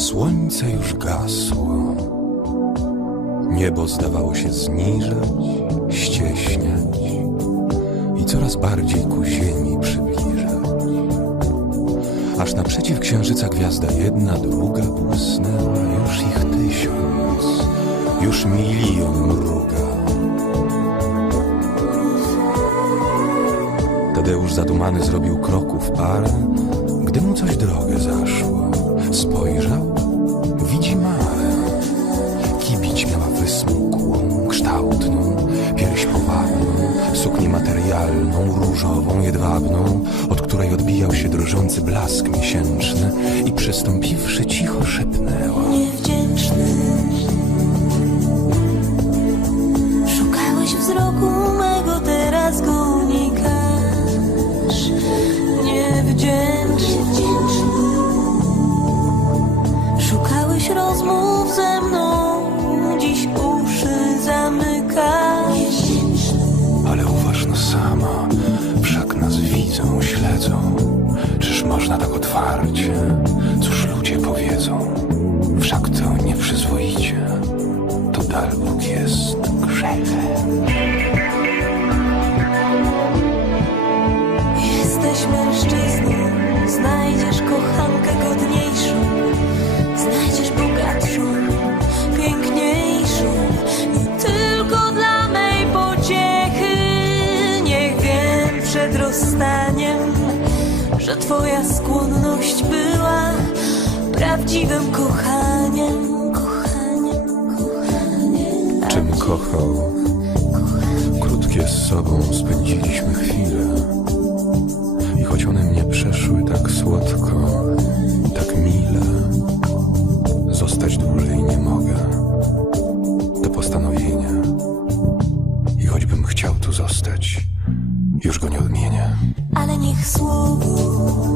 Słońce już gasło. Niebo zdawało się zniżać, ścieśniać i coraz bardziej ku ziemi przybliżać. Aż naprzeciw księżyca gwiazda jedna, druga błysnęła, już ich tysiąc, już milion mruga. Tadeusz zadumany zrobił kroków parę, gdy mu coś drogę zaszło. Spojrzał, widzi Marę. Kibić miała wysmukłą, kształtną, pierś powabną, suknię materialną, różową, jedwabną, od której odbijał się drżący blask miesięczny i przystąpiwszy cicho szepnęła. Szukałeś rozmów ze mną, dziś uszy zamykasz. Ale uważ no sama, wszak nas widzą, śledzą. Czyż można tak otwarcie? Cóż ludzie powiedzą? Wszak to nieprzyzwoicie. To Dalbóg jest grzechem. przed rozstaniem, że twoja skłonność była prawdziwym kochaniem. kochaniem, kochaniem Czym kochał? Krótkie z sobą spędziliśmy chwile. I choć one mnie przeszły tak słodko, tak mile, zostać dłużej nie mogę. Do postanowienia. I choćbym chciał tu zostać, już go nie odmienię. Ale niech słowo